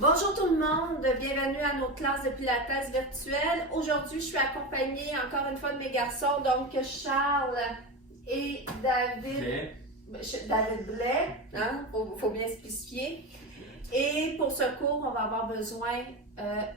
Bonjour tout le monde, bienvenue à notre classe de pilates virtuelle. Aujourd'hui, je suis accompagnée encore une fois de mes garçons, donc Charles et David. David Blais, hein, faut bien spécifier. Et pour ce cours, on va avoir besoin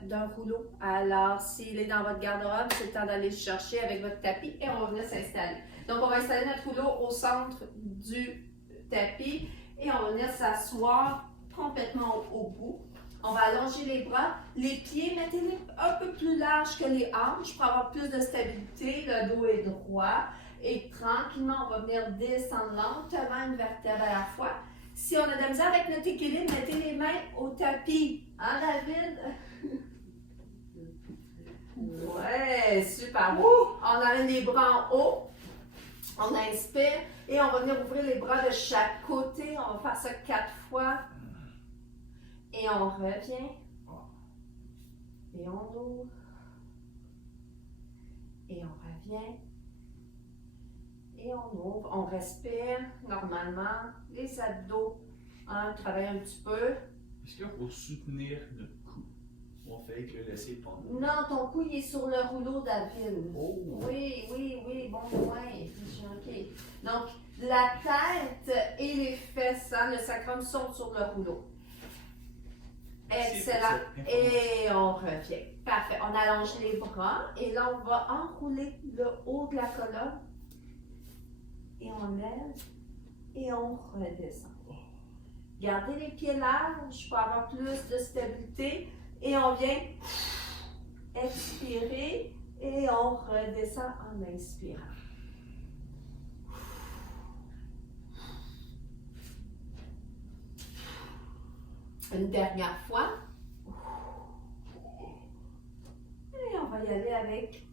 d'un rouleau. Alors, s'il est dans votre garde-robe, c'est le temps d'aller le chercher avec votre tapis et on va venir s'installer. Donc, on va installer notre rouleau au centre du tapis et on va venir s'asseoir complètement au bout. On va allonger les bras, les pieds, mettez-les un peu plus larges que les hanches pour avoir plus de stabilité, le dos est droit. Et tranquillement, on va venir descendre lentement une vertèbre à la fois. Si on a de la misère avec notre équilibre, mettez les mains au tapis. Hein, David? Ouais, super. On amène les bras en haut. On inspire et on va venir ouvrir les bras de chaque côté. On va faire ça 4 fois. Et on revient. Et on ouvre. Et on revient. Et on ouvre. On respire normalement. Les abdos, travaillent un petit peu. Est-ce qu'il faut soutenir notre cou? On fait que le laisser pendre. Non, ton cou il est sur le rouleau, David. Oh. Oui, bon point. OK. Donc, la tête et les fesses, le sacrum sont sur le rouleau. Excellent. Et on revient. Parfait. On allonge les bras et là, on va enrouler le haut de la colonne. Et on lève et on redescend. Gardez les pieds larges pour avoir plus de stabilité. Et on vient expirer et on redescend en inspirant. Une dernière fois. Et on va y aller avec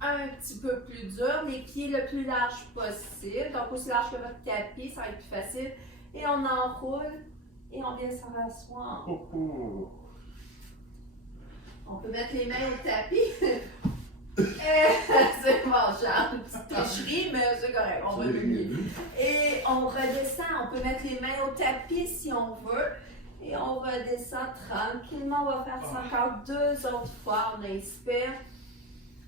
un petit peu plus dur. Les pieds le plus large possible. Donc aussi large que votre tapis, ça va être plus facile. Et on enroule et on vient s'en rasseoir. On peut mettre les mains au tapis. C'est bon, Charles. Petite tricherie, mais c'est correct. On va l'oublier. Et on redescend. On peut mettre les mains au tapis si on veut. Et on redescend tranquillement. On va faire ça encore 2 autres fois. On inspire.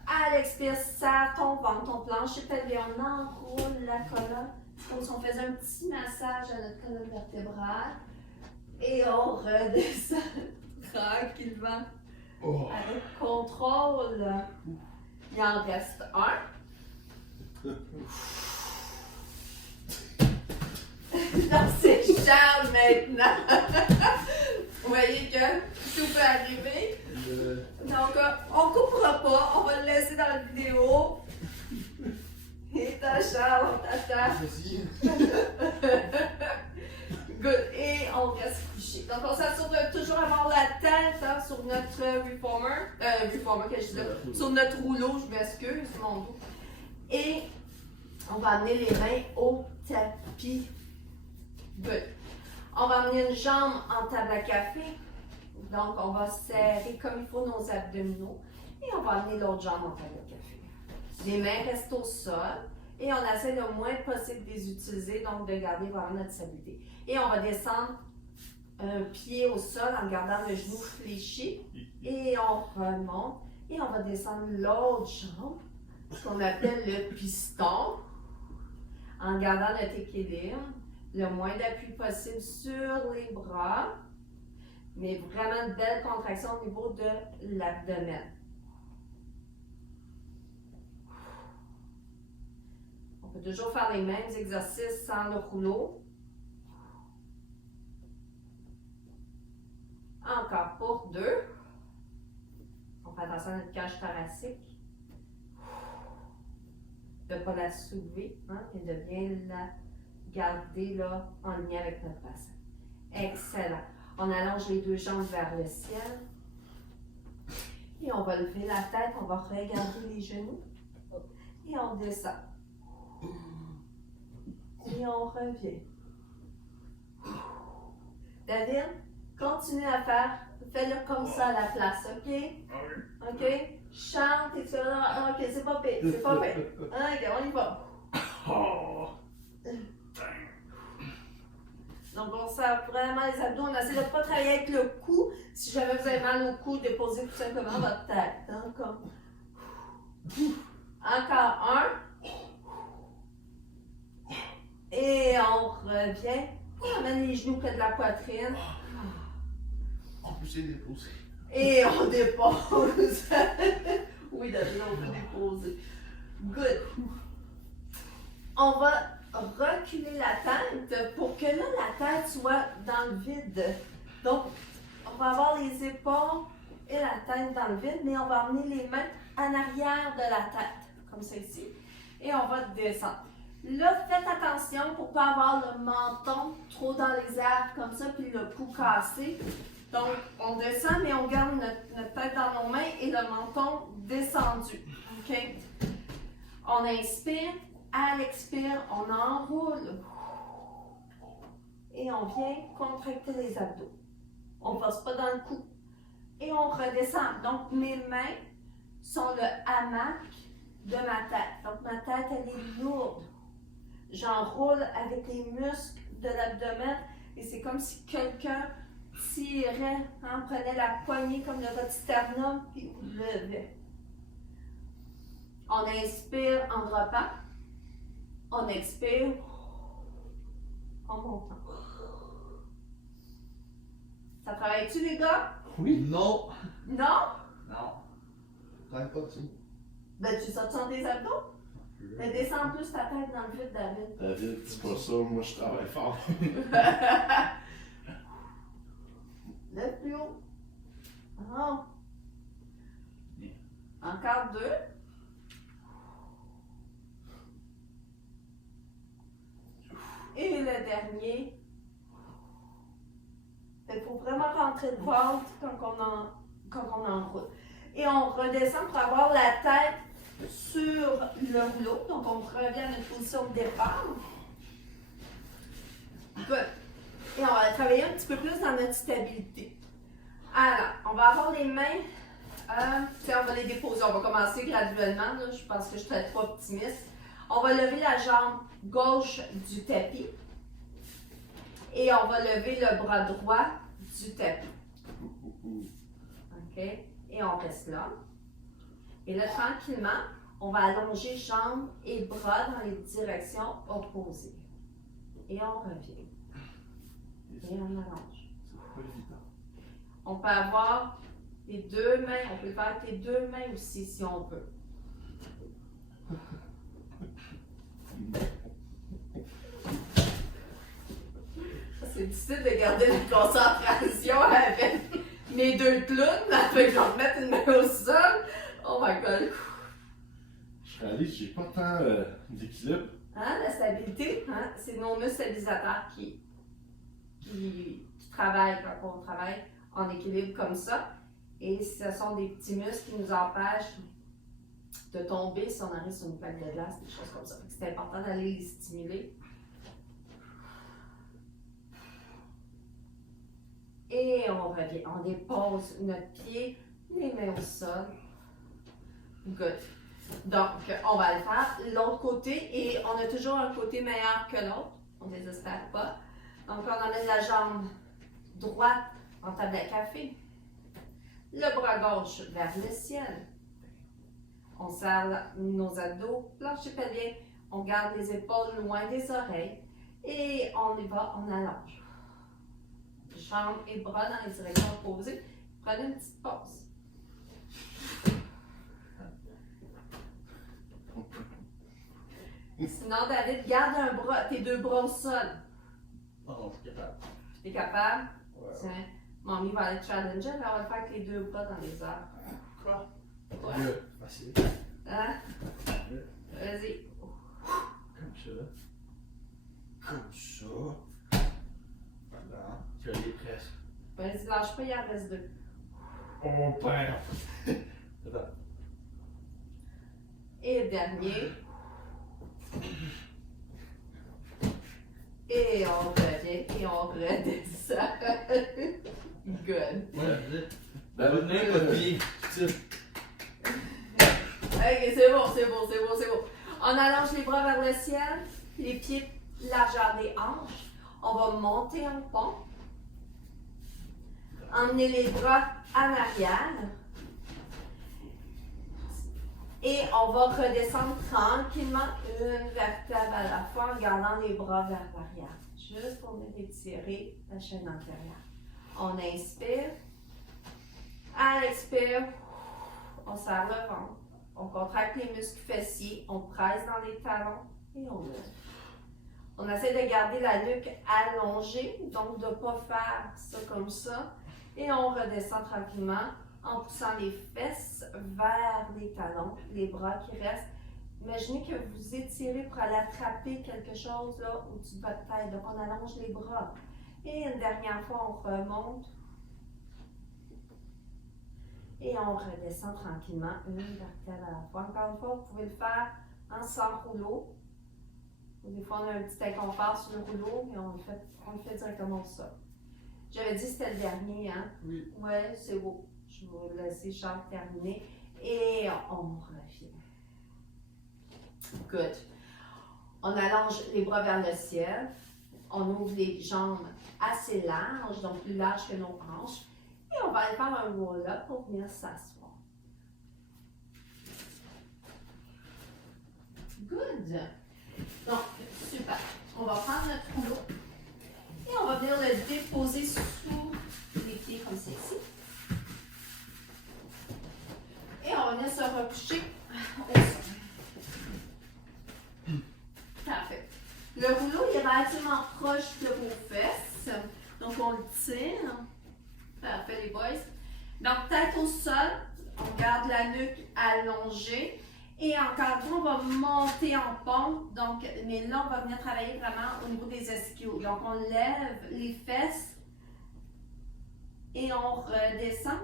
À l'expire, serre ton ventre, ton plancher pelvien. On enroule la colonne. Comme si on faisait un petit massage à notre colonne vertébrale. Et on redescend tranquillement. Avec contrôle. Il en reste un. Donc c'est Charles maintenant. Vous voyez que tout peut arriver. Donc on ne coupera pas, on va le laisser dans la vidéo. Et t'as Charles, on t'attend. Good. Et on reste couché. Donc on s'assure de toujours avoir la tête sur notre reformer, que je dis là, sur notre rouleau, je m'excuse, mon dos. Et on va amener les mains au tapis. Good. On va amener une jambe en table à café. Donc on va serrer comme il faut nos abdominaux. Et on va amener l'autre jambe en table à café. Les mains restent au sol. Et on essaie le moins possible de les utiliser, donc de garder vraiment notre stabilité. Et on va descendre un pied au sol en gardant le genou fléchi. Et on remonte. Et on va descendre l'autre jambe, ce qu'on appelle le piston, en gardant notre équilibre. Le moins d'appui possible sur les bras. Mais vraiment une belle contraction au niveau de l'abdomen. On peut toujours faire les mêmes exercices sans le rouleau. Encore pour 2. On fait attention à notre cage thoracique. De ne pas la soulever, et de bien la garder là, en lien avec notre bassin. Excellent. On allonge les 2 jambes vers le ciel. Et on va lever la tête, on va regarder les genoux. Et on descend. Et on revient. David, continue à faire. Fais-le comme ça à la place, OK? OK? Chante et tu vas. OK, c'est pas pire. C'est pas pire. OK, on y va. Donc, on serre vraiment les abdos. On essaie de ne pas travailler avec le cou. Si jamais vous avez mal au cou, déposez tout simplement votre tête. Hein, comme... Encore un. Et on revient. On amène les genoux près de la poitrine. On peut se déposer. Et on dépose. Oui, David, on peut déposer. Good. On va reculer la tête pour que là, la tête soit dans le vide. Donc, on va avoir les épaules et la tête dans le vide, mais on va amener les mains en arrière de la tête, comme ça ici. Et on va descendre. Là, faites attention pour ne pas avoir le menton trop dans les airs comme ça, puis le cou cassé. Donc, on descend, mais on garde notre tête dans nos mains et le menton descendu. OK? On inspire, à l'expire, on enroule. Et on vient contracter les abdos. On ne passe pas dans le cou. Et on redescend. Donc, mes mains sont le hamac de ma tête. Donc, ma tête, elle est lourde. J'enroule avec les muscles de l'abdomen et c'est comme si quelqu'un tirait, hein, prenait la poignée comme de votre sternum et vous levait. On inspire en droppant. On expire en montant. Ça travaille-tu, les gars? Oui. Non. Non? Non. T'arrêtes pas dessus. Ben, tu sens des abdos? Mais descends plus ta tête dans le vide, David. David, dis pas ça, moi je travaille fort. Lève plus haut. Oh. Encore deux. Et le dernier. Il faut vraiment rentrer de ventre quand on enroule. Et on redescend pour avoir la tête sur le rouleau. Donc, on revient à notre position de départ. Good. Et on va travailler un petit peu plus dans notre stabilité. Alors, on va avoir les mains, on va les déposer. On va commencer graduellement. Là. Je pense que je suis très trop optimiste. On va lever la jambe gauche du tapis. Et on va lever le bras droit du tapis. OK? Et on reste là. Et là, tranquillement, on va allonger jambes et bras dans les directions opposées. Et on revient. Et on allonge. C'est pas évident. On peut avoir les deux mains, on peut le faire avec les deux mains aussi si on veut. C'est difficile de garder la concentration avec mes deux clowns, avec je vais remettre une main au sol. Oh my god. Je réalise que j'ai pas tant d'équilibre. Hein, la stabilité, hein, c'est nos muscles stabilisateurs qui travaillent quand on travaille en équilibre comme ça. Et ce sont des petits muscles qui nous empêchent de tomber si on arrive sur une plaque de glace, des choses comme ça. C'est important d'aller les stimuler. Et on revient, on dépose notre pied, les mains au sol. Good. Donc, on va le faire l'autre côté et on a toujours un côté meilleur que l'autre. On ne désespère pas. Donc, on emmène la jambe droite en tablette café. Le bras gauche vers le ciel. On serre nos abdos, plancher pelvien. On garde les épaules loin des oreilles. Et on y va, on allonge. Jambes et bras dans les directions opposées. Prenez une petite pause. Sinon, David, garde un bras, tes deux bras au sol. Non, je suis capable. T'es capable? Ouais. Tiens, mamie va aller te challenger, mais on va le faire avec les deux bras dans les airs. Quoi? Ouais. Mieux. Facile. Hein? Mieux. Vas-y. Comme ça. Comme ça. Voilà. Tu as les presque. Vas-y, lâche pas, il en reste deux. Oh mon père! Attends. Et le dernier. Et on revient et on redescend. Good. Ouais, David, pas de pied. Ok, c'est bon, c'est bon, c'est bon, c'est bon. On allonge les bras vers le ciel, les pieds largeur des hanches. On va monter en pont. Emmener les bras en arrière. Et on va redescendre tranquillement une vertèbre à la fois en gardant les bras vers l'arrière. Juste pour venir étirer la chaîne antérieure. On inspire. À l'expire, on serre le ventre. On contracte les muscles fessiers. On presse dans les talons et on lève. On essaie de garder la nuque allongée, donc de ne pas faire ça comme ça. Et on redescend tranquillement en poussant les fesses vers les talons, les bras qui restent. Imaginez que vous étirez pour aller attraper quelque chose là au-dessus de votre tête. Donc, on allonge les bras. Et une dernière fois, on remonte. Et on redescend tranquillement une vertèbre à la fois. Encore une fois, vous pouvez le faire en sans rouleau. Des fois, on a un petit inconfort sur le rouleau, mais on le fait directement ça. J'avais dit que c'était le dernier, hein? Oui. Ouais, c'est beau. Je vais vous laisser Charles terminer. Et on revient. Good. On allonge les bras vers le ciel. On ouvre les jambes assez larges, donc plus larges que nos hanches. Et on va aller faire un roll-up pour venir s'asseoir. Good. Donc, super. On va prendre notre rouleau et on va venir le déposer sous les pieds comme ceci. Et on va venir se recoucher au sol. Parfait. Le rouleau il est relativement proche de vos fesses. Donc, on le tire. Parfait, les boys. Donc, tête au sol. On garde la nuque allongée. Et encore une fois, on va monter en pont. Donc, mais là, on va venir travailler vraiment au niveau des ischios. Donc, on lève les fesses et on redescend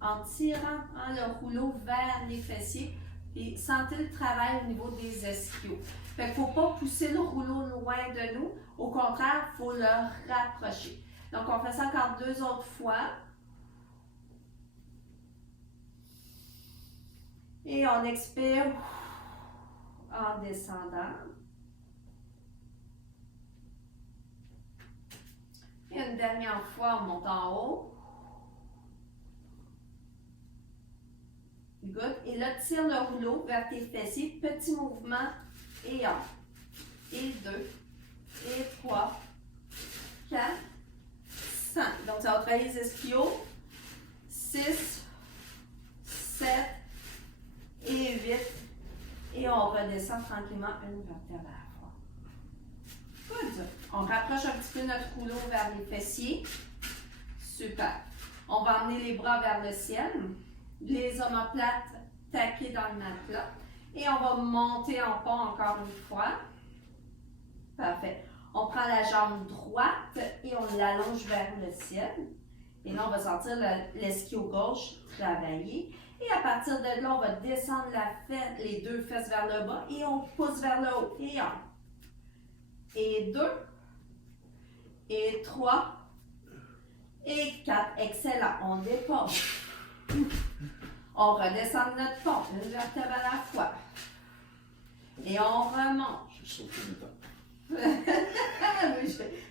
en tirant le rouleau vers les fessiers. Et sentez le travail au niveau des ischios. Fait qu'il ne faut pas pousser le rouleau loin de nous. Au contraire, il faut le rapprocher. Donc, on fait ça encore 2 autres fois. Et on expire en descendant. Et une dernière fois, on monte en haut. Good. Et là, tire le rouleau vers tes fessiers. Petit mouvement. Et 1. Et 2. Et 3. 4. 5. Donc, ça va travailler les ischios. 6. 7. Et 8. Et on redescend tranquillement une vertèbre à la fois. Good. On rapproche un petit peu notre rouleau vers les fessiers. Super. On va emmener les bras vers le ciel. Les omoplates taquées dans le matelas. Et on va monter en pont encore une fois. Parfait. On prend la jambe droite et on l'allonge vers le ciel. Et là, on va sentir l'ischio gauche travailler. Et à partir de là, on va descendre les 2 fesses vers le bas et on pousse vers le haut. Et 1. Et 2. Et 3. Et 4. Excellent. On dépose. On redescend de notre pont, une vertèbre à la fois. Et on remonte. Je suis sauté le temps.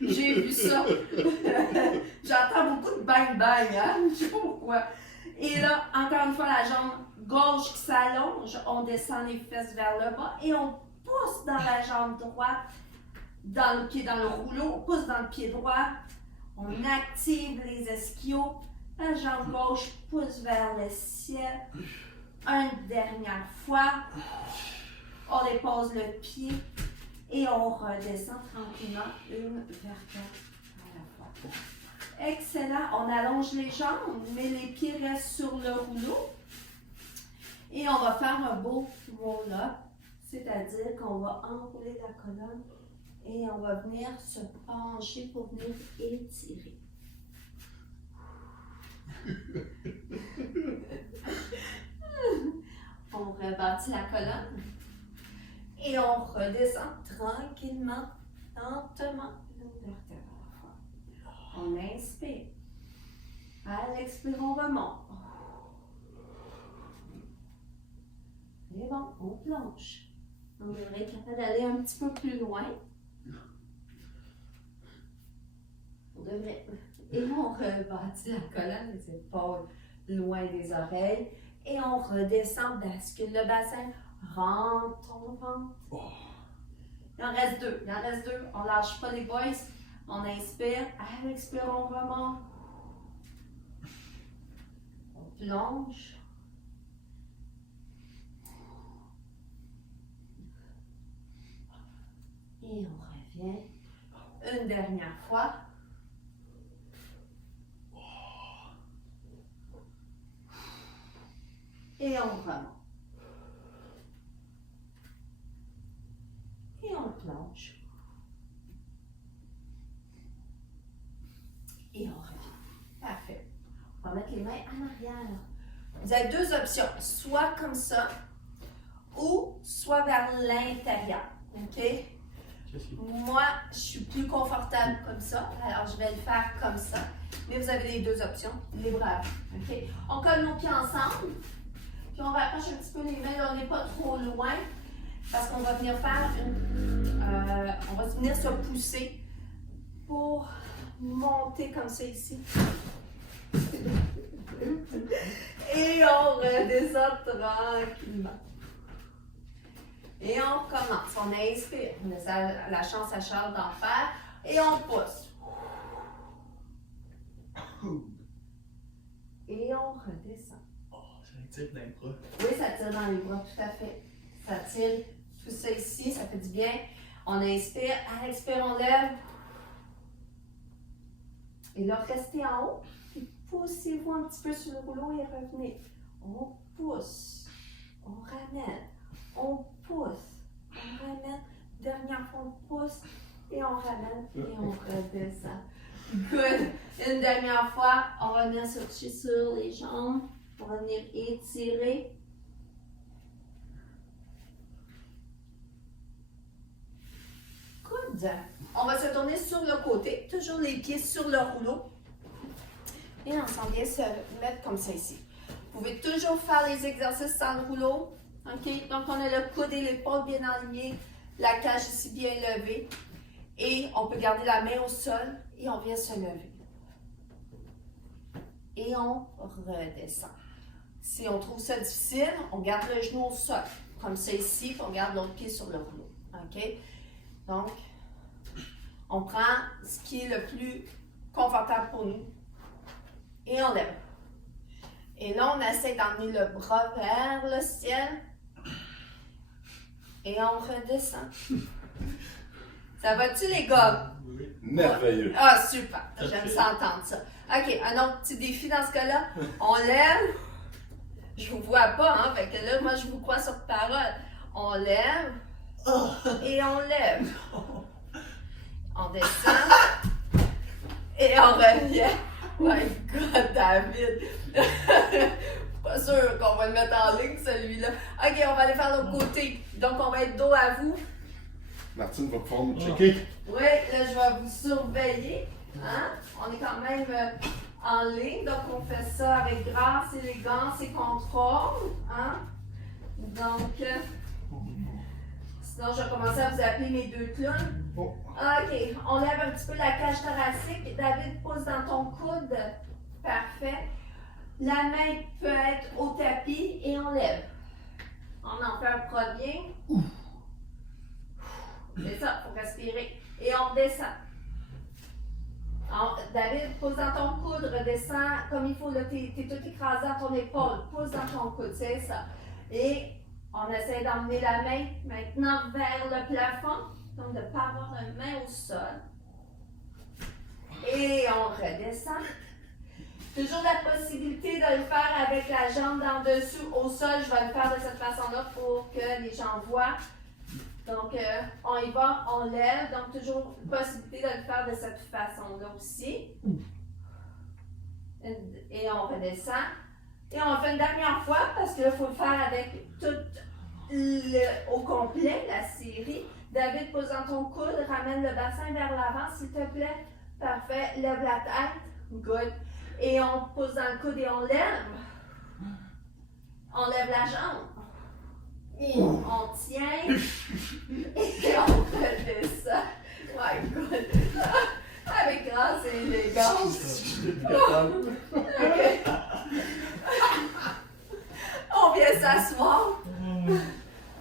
J'ai vu ça. J'entends beaucoup de bang-bang, hein? Je sais pas pourquoi. Et là, encore une fois, la jambe gauche qui s'allonge, on descend les fesses vers le bas et on pousse dans la jambe droite, qui est dans le rouleau, on pousse dans le pied droit, on active les ischios, la jambe gauche pousse vers le ciel. Une dernière fois, on dépose le pied et on redescend tranquillement une vertèbre à la fois. Excellent. On allonge les jambes, mais les pieds restent sur le rouleau. Et on va faire un beau roll-up, c'est-à-dire qu'on va enrouler la colonne et on va venir se pencher pour venir étirer. On rebâtit la colonne et on redescend tranquillement, lentement, une vertèbre à la fois. On inspire. À l'expire, on remonte. C'est bon, on plonge. On devrait être capable d'aller un petit peu plus loin. Pour de vrai. Et on rebâtit la colonne, les épaules loin des oreilles. Et on redescend, bascule le bassin, rentre ton ventre. Il en reste deux. On lâche pas les boys. On inspire. À l'expire, on remonte. On plonge. Et on revient. Une dernière fois. Et on remonte. Et on plonge. Et on revient. Parfait. On va mettre les mains en arrière. Vous avez deux options. Soit comme ça, ou soit vers l'intérieur. OK? Moi, je suis plus confortable comme ça. Alors, je vais le faire comme ça. Mais vous avez les deux options. Libre à vous. OK? On colle nos pieds ensemble. Puis on rapproche un petit peu les mains. Là, on n'est pas trop loin. Parce qu'on va venir faire on va venir se pousser pour monter comme ça ici. Et on redescend tranquillement. Et on commence. On inspire. On a la chance à Charles d'en faire. Et on pousse. Et on redescend. Oh, ça tire dans les bras. Oui, ça tire dans les bras, tout à fait. Ça tire tout ça ici, ça fait du bien. On inspire, à l'expire, on lève. Et là, restez en haut. Puis poussez-vous un petit peu sur le rouleau et revenez. On pousse. On ramène. On pousse. On ramène. Dernière fois, on pousse. Et on ramène. Et on redescend. Good. Une dernière fois, on revient se toucher sur les jambes. On va venir étirer. Good. On va se tourner sur le côté, toujours les pieds sur le rouleau. Et on s'en vient se mettre comme ça ici. Vous pouvez toujours faire les exercices sans le rouleau. OK? Donc, on a le coude et l'épaule bien alignés, la cage ici bien levée. Et on peut garder la main au sol et on vient se lever. Et on redescend. Si on trouve ça difficile, on garde le genou au sol, comme ça ici, puis on garde l'autre pied sur le rouleau. OK? Donc, on prend ce qui est le plus confortable pour nous et on lève. Et là, on essaie d'emmener le bras vers le ciel et on redescend. Ça va-tu, les gars? Oui. Merveilleux. Ah, super. J'aime ça entendre ça. OK, un autre petit défi dans ce cas-là. On lève. Je vous vois pas, hein? Fait que là, moi, je vous crois sur parole. On lève et on lève. On descend et on revient. My God, David! Pas sûr qu'on va le mettre en ligne, celui-là. OK, on va aller faire l'autre côté. Donc, on va être dos à vous. Martine va pouvoir nous checker. Oui, là, je vais vous surveiller. Hein? On est quand même en ligne, donc on fait ça avec grâce, élégance et contrôle. Hein? Donc, sinon, je vais commencer à vous appeler mes deux clowns. Oh. OK, on lève un petit peu la cage thoracique. David, pousse dans ton coude. Parfait. La main peut être au tapis et on lève. On en fait un premier. C'est ça, il faut respirer. Et on descend. Alors, David, pousse dans ton coude, redescends comme il faut. Tu es tout écrasé dans ton épaule. Pousse dans ton coude, c'est ça. Et on essaie d'emmener la main maintenant vers le plafond. Donc, de ne pas avoir une main au sol. Et on redescend. Toujours la possibilité de le faire avec la jambe d'en dessous au sol. Je vais le faire de cette façon-là pour que les gens voient. Donc, on y va, on lève. Donc, toujours possibilité de le faire de cette façon-là aussi. Et on redescend. Et on fait une dernière fois parce qu'il faut le faire avec tout au complet, la série. David, pose dans ton coude, ramène le bassin vers l'avant, s'il te plaît. Parfait. Lève la tête. Good. Et on pose dans le coude et on lève. On lève la jambe. Et on tient. Et on redescend. My God. avec grâce et élégance. Je suis plus capable. Ok. On vient s'asseoir.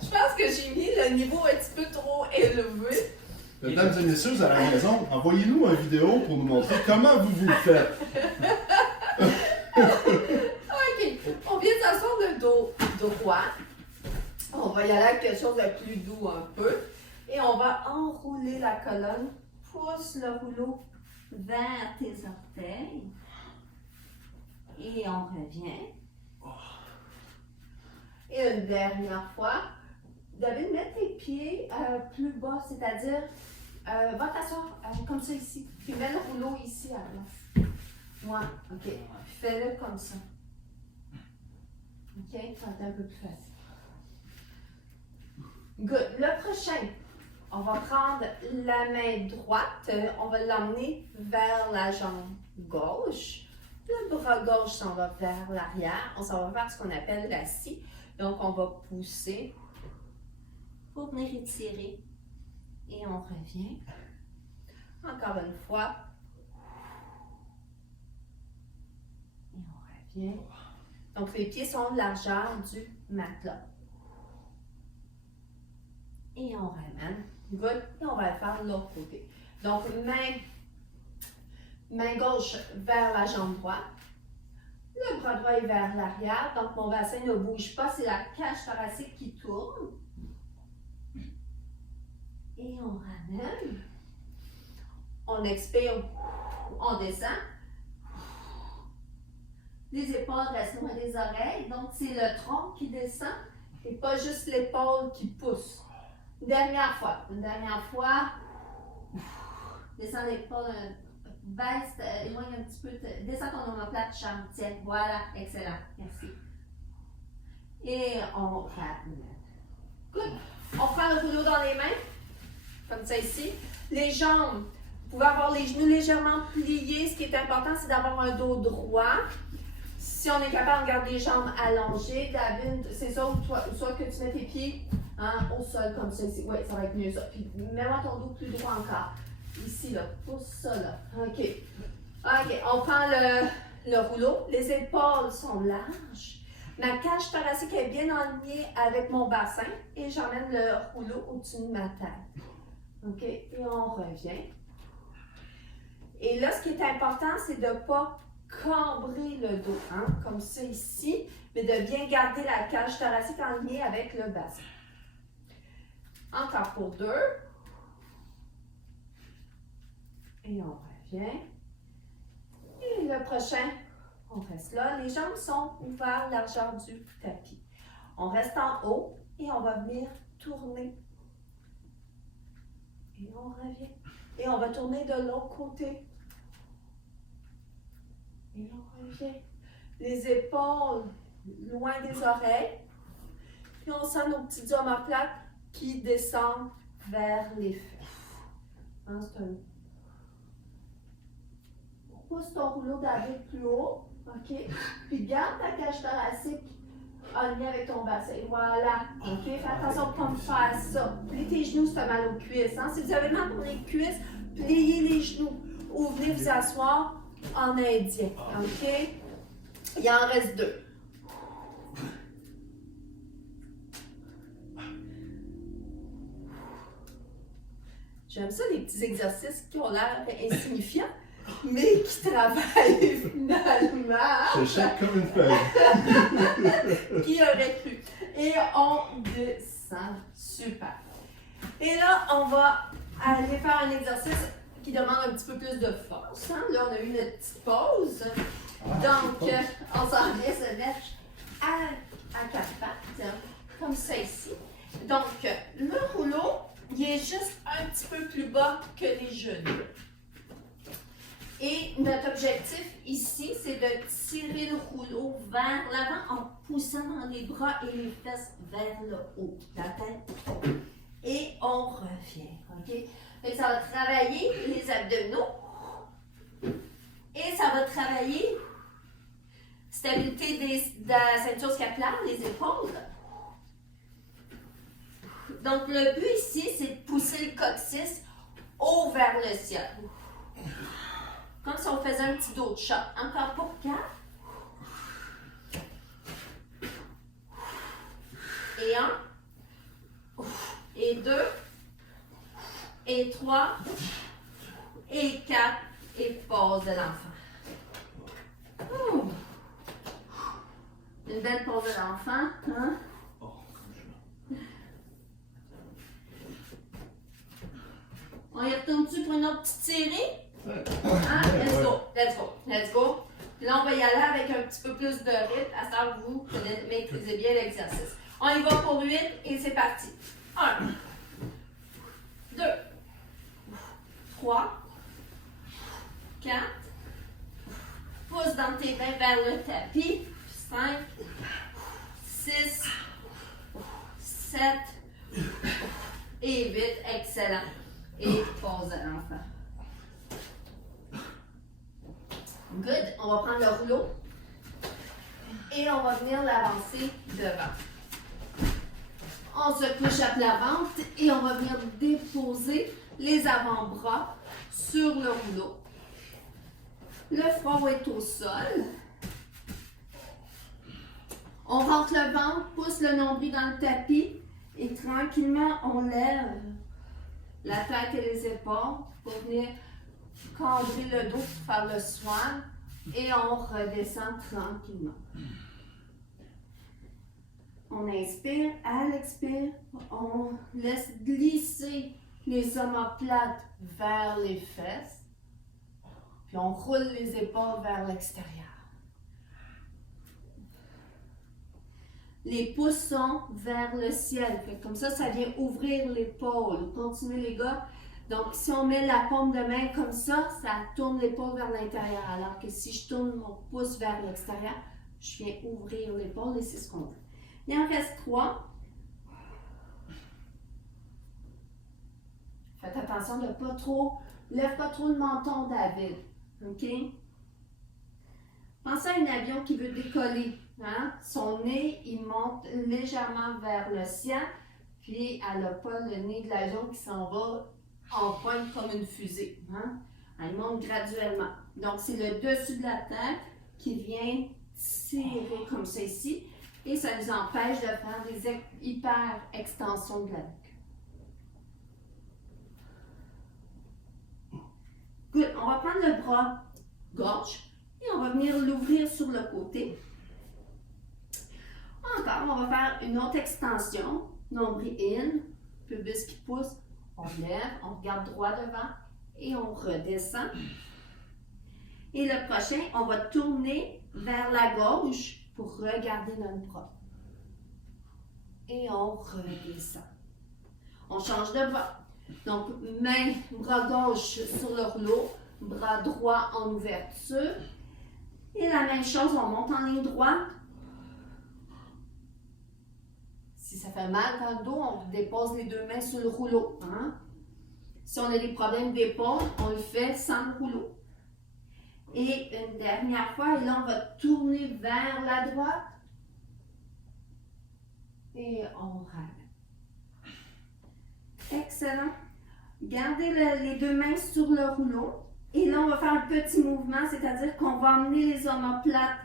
Je pense que j'ai mis le niveau un petit peu trop élevé. Mesdames et messieurs à la maison, envoyez-nous une vidéo pour nous montrer comment vous le faites. Ok, on vient s'asseoir le dos droit. On va y aller avec quelque chose de plus doux un peu. Et on va enrouler la colonne. Pousse le rouleau vers tes orteils. Et on revient. Et une dernière fois. David, mets tes pieds plus bas, c'est-à-dire, va t'asseoir comme ça ici. Puis mets le rouleau ici à la place. Ouais, ok. Puis fais-le comme ça. Ok, ça va être un peu plus facile. Good. Le prochain, on va prendre la main droite, on va l'emmener vers la jambe gauche. Le bras gauche s'en va vers l'arrière. On s'en va faire ce qu'on appelle la scie. Donc, on va pousser pour venir étirer. Et on revient. Encore une fois. Et on revient. Donc, les pieds sont de largeur du matelas. Et on ramène. Good. Et on va le faire de l'autre côté. Donc, main gauche vers la jambe droite. Le bras droit est vers l'arrière. Donc, mon bassin ne bouge pas. C'est la cage thoracique qui tourne. Et on ramène. On expire. On descend. Les épaules restent loin des oreilles. Donc, c'est le tronc qui descend et pas juste l'épaule qui pousse. Une dernière fois. Descends l'épaule. Baisse, éloigne un petit peu. Descends ton omoplate, charme. Tiens, voilà. Excellent. Merci. Et on ramène. Good. On prend le rouleau dans les mains. Comme ça ici. Les jambes. Vous pouvez avoir les genoux légèrement pliés. Ce qui est important, c'est d'avoir un dos droit. Si on est capable de garder les jambes allongées, David, c'est ça, soit que tu mets tes pieds au sol comme ça ici. Oui, ça va être mieux ça. Puis mets-moi ton dos plus droit encore. Ici, là. Pousse ça, là. OK. OK, on prend le rouleau. Les épaules sont larges. Ma cage thoracique est bien alignée avec mon bassin et j'emmène le rouleau au-dessus de ma tête. OK, et on revient. Et là, ce qui est important, c'est de ne pas cambrer le dos, comme ça ici, mais de bien garder la cage thoracique en lien avec le bassin. Encore pour 2. Et on revient. Et le prochain, on reste là. Les jambes sont ouvertes, largeur du tapis. On reste en haut et on va venir tourner. Et on revient. Et on va tourner de l'autre côté. Et on revient. Les épaules loin des oreilles. Puis on sent nos petites omoplates qui descendent vers les fesses. C'est un... Pousse ton rouleau David plus haut. OK? Puis garde ta cage thoracique en lien avec ton bassin. Voilà. OK? Fais attention de ne pas me faire ça. Pliez tes genoux si tu as mal aux cuisses. Si vous avez mal pour les cuisses, pliez les genoux. Ou venez vous asseoir en indien. OK? Il en reste 2. J'aime ça, les petits exercices qui ont l'air insignifiants, mais qui travaillent finalement. Je chèque comme une feuille. Qui aurait cru? Et on descend. Super. Et là, on va aller faire un exercice qui demande un petit peu plus de force. Là, on a eu notre petite pause. Donc, on s'en vient se mettre à 4 pattes, comme ça ici. Donc, le rouleau, il est juste un petit peu plus bas que les genoux. Et notre objectif ici, c'est de tirer le rouleau vers l'avant en poussant dans les bras et les fesses vers le haut, la tête. Et on revient, OK? Et ça va travailler les abdominaux. Et ça va travailler stabilité de la ceinture scapulaire, les épaules. Donc, le but ici, c'est de pousser le coccyx haut vers le ciel. Comme si on faisait un petit dos de shot. Encore pour 4. Et 1. Et 2. Et 3. Et 4. Et pause de l'enfant. Une belle pause de l'enfant. Hein? On y retourne-tu pour une autre petite série? Hein? Let's go, let's go, let's go. Puis là, on va y aller avec un petit peu plus de rythme, à ce que vous maîtrisez bien l'exercice. On y va pour 8 et c'est parti. 1, 2, 3, 4, pousse dans tes mains vers le tapis, 5, 6, 7 et 8, excellent. Et pause à l'enfant. Good. On va prendre le rouleau et on va venir l'avancer devant. On se couche à plat ventre et on va venir déposer les avant-bras sur le rouleau. Le front va être au sol. On rentre le ventre, pousse le nombril dans le tapis et tranquillement on lève la tête et les épaules pour venir cambrer le dos pour faire le swan et on redescend tranquillement. On inspire, à l'expire, on laisse glisser les omoplates vers les fesses, puis on roule les épaules vers l'extérieur. Les pouces sont vers le ciel. Fait que comme ça vient ouvrir l'épaule. Continuez les gars. Donc, si on met la paume de main comme ça tourne l'épaule vers l'intérieur. Alors que si je tourne mon pouce vers l'extérieur, je viens ouvrir l'épaule et c'est ce qu'on veut. Il en reste 3. Faites attention de pas trop, lève pas trop le menton, David. OK? Pensez à un avion qui veut décoller. Hein? Son nez, il monte légèrement vers le ciel, puis elle n'a pas le nez de l'avion qui s'en va en pointe comme une fusée. Hein? Elle monte graduellement. Donc, c'est le dessus de la tête qui vient tirer comme ça ici, et ça nous empêche de faire des hyper-extensions de la nuque. Good. On va prendre le bras gauche et on va venir l'ouvrir sur le côté. Encore, on va faire une autre extension. Nombril in, pubis qui pousse. On lève, on regarde droit devant et on redescend. Et le prochain, on va tourner vers la gauche pour regarder notre bras. Et on redescend. On change de bras. Donc, bras gauche sur le rouleau, bras droit en ouverture. Et la même chose, on monte en ligne droite. Si ça fait mal dans le dos, on dépose les deux mains sur le rouleau. Hein? Si on a des problèmes d'épaule, on le fait sans le rouleau. Et une dernière fois, et là, on va tourner vers la droite. Et on ramène. Excellent. Gardez les deux mains sur le rouleau. Et là, on va faire un petit mouvement, c'est-à-dire qu'on va emmener les omoplates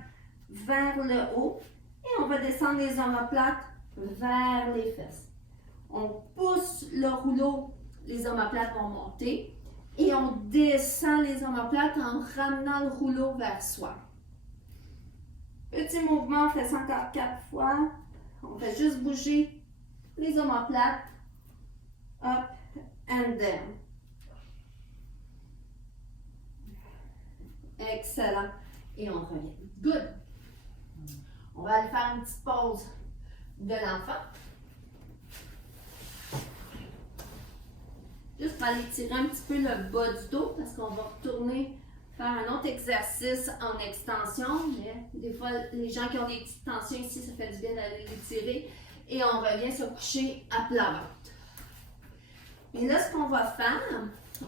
vers le haut. Et on va descendre les omoplates vers les fesses. On pousse le rouleau, les omoplates vont monter. Et on descend les omoplates en ramenant le rouleau vers soi. Petit mouvement, on fait ça encore 4 fois. On fait juste bouger les omoplates. Up and down. Excellent. Et on revient. Good. On va aller faire une petite pause de l'enfant. Juste pour aller tirer un petit peu le bas du dos parce qu'on va retourner faire un autre exercice en extension. Mais des fois, les gens qui ont des petites tensions ici, ça fait du bien d'aller les tirer. Et on revient se coucher à plat ventre. Et là, ce qu'on va faire,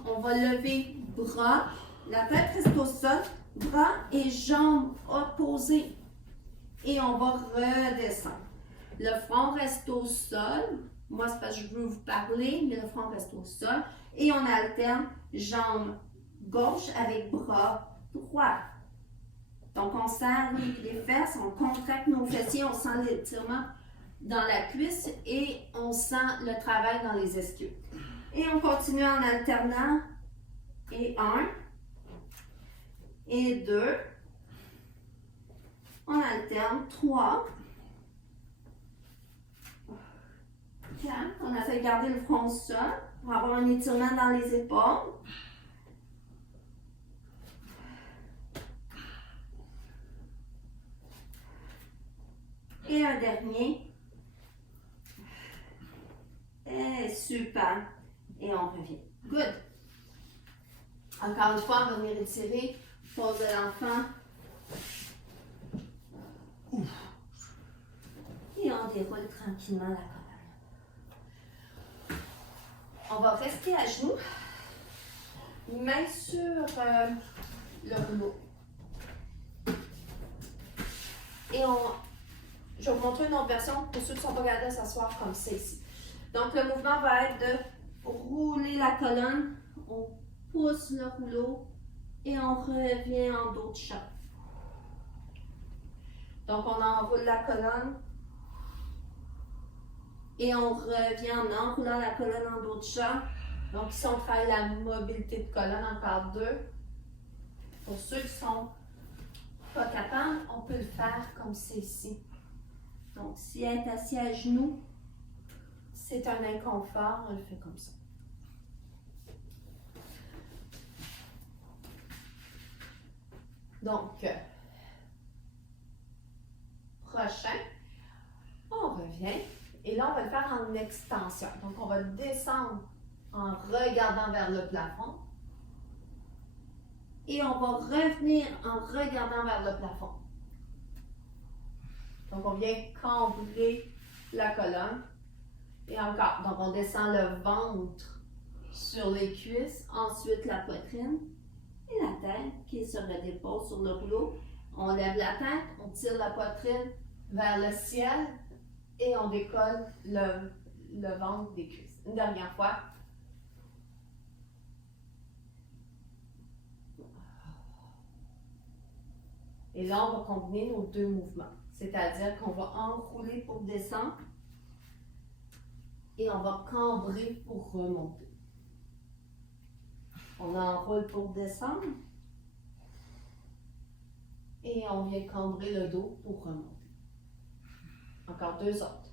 on va lever bras, la tête reste au sol, bras et jambes opposés. Et on va redescendre. Le front reste au sol. Moi, c'est parce que je veux vous parler, mais le front reste au sol. Et on alterne jambes gauche avec bras droit. Donc, on serre les fesses, on contracte nos fessiers, on sent l'étirement dans la cuisse et on sent le travail dans les ischios. Et on continue en alternant. Et 1. Et 2. On alterne. 3. 4. On essaie de garder le front au sol pour avoir un étirement dans les épaules. Et un dernier. Et super. Et on revient. Good. Encore une fois, on va venir étirer. Pose de l'enfant. Et on déroule tranquillement la colonne. On va rester à genoux. Main sur le rouleau. Et je vais vous montrer une autre version pour ceux qui ne sont pas capables de s'asseoir comme ça ici. Donc, le mouvement va être de rouler la colonne. On pousse le rouleau et on revient en dos de chat. Donc, on enroule la colonne et on revient en enroulant la colonne en dos de chat. Donc, ici, on travaille la mobilité de colonne, encore 2. Pour ceux qui ne sont pas capables, on peut le faire comme c'est ici. Donc, si elle est assise à genoux, c'est un inconfort, on le fait comme ça. Donc, prochain, on revient et là, on va le faire en extension. Donc, on va descendre en regardant vers le plafond et on va revenir en regardant vers le plafond. Donc, on vient cambrer la colonne et encore. Donc, on descend le ventre sur les cuisses, ensuite la poitrine. Et la tête qui se redépose sur le rouleau. On lève la tête, on tire la poitrine vers le ciel et on décolle le ventre des cuisses. Une dernière fois. Et là, on va combiner nos deux mouvements. C'est-à-dire qu'on va enrouler pour descendre et on va cambrer pour remonter. On enroule pour descendre et on vient cambrer le dos pour remonter. Encore 2 autres.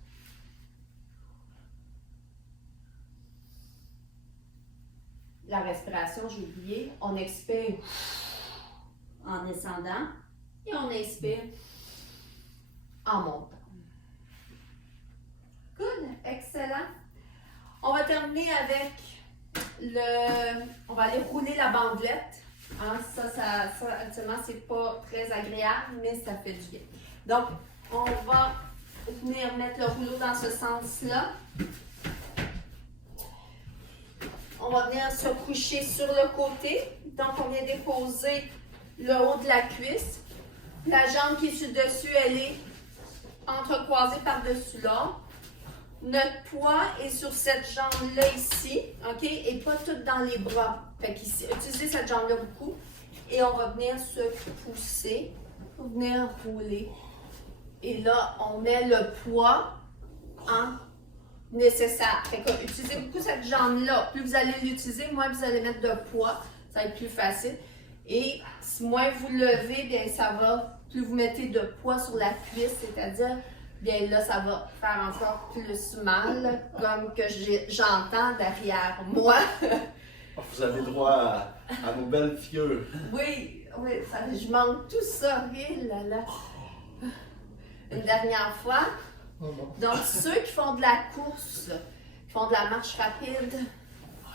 La respiration, j'ai oublié. On expire en descendant et on inspire en montant. Good, excellent. On va terminer avec on va aller rouler la bandelette. Hein, ça, actuellement, c'est pas très agréable, mais ça fait du bien. Donc, on va venir mettre le rouleau dans ce sens-là. On va venir se coucher sur le côté. Donc, on vient déposer le haut de la cuisse. La jambe qui est sur le dessus, elle est entrecroisée par-dessus l'autre. Notre poids est sur cette jambe-là ici, OK? Et pas toute dans les bras. Fait qu'ici, utilisez cette jambe-là beaucoup. Et on va venir se pousser pour venir rouler. Et là, on met le poids en nécessaire. Fait que utilisez beaucoup cette jambe-là. Plus vous allez l'utiliser, moins vous allez mettre de poids. Ça va être plus facile. Et moins vous levez, bien ça va, plus vous mettez de poids sur la cuisse, c'est-à-dire bien là, ça va faire encore plus mal, comme que j'entends derrière moi. Vous avez droit à nos belles figures. Oui, je manque tout ça. Et là là. Une dernière fois. Donc, ceux qui font de la course, qui font de la marche rapide,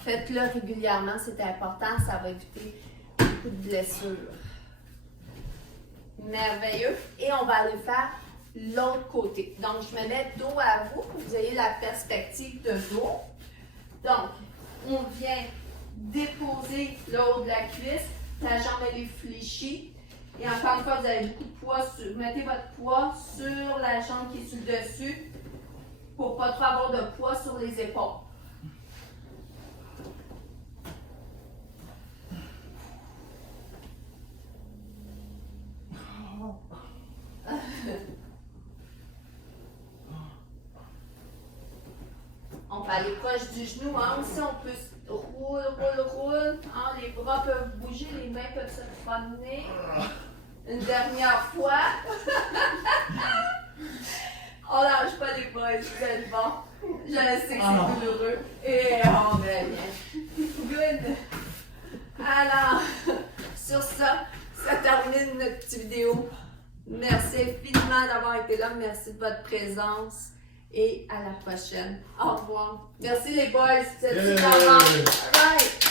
faites-le régulièrement, c'est important, ça va éviter beaucoup de blessures. Merveilleux. Et on va aller faire l'autre côté. Donc, je me mets dos à vous pour que vous ayez la perspective de dos. Donc, on vient déposer le haut de la cuisse. La jambe, elle est fléchie. Et encore une fois, vous avez beaucoup de poids. Vous mettez votre poids sur la jambe qui est sur le dessus pour ne pas trop avoir de poids sur les épaules. aller proche du genou. Hein. Aussi, on peut roule. Hein. Les bras peuvent bouger, les mains peuvent se promener. Une dernière fois. On lâche pas les boys, vous êtes bons. Je sais que c'est douloureux. Et on revient. Good. Alors, sur ça termine notre petite vidéo. Merci infiniment d'avoir été là. Merci de votre présence. Et à la prochaine. Au revoir. Merci les boys. C'est super bon. Bye.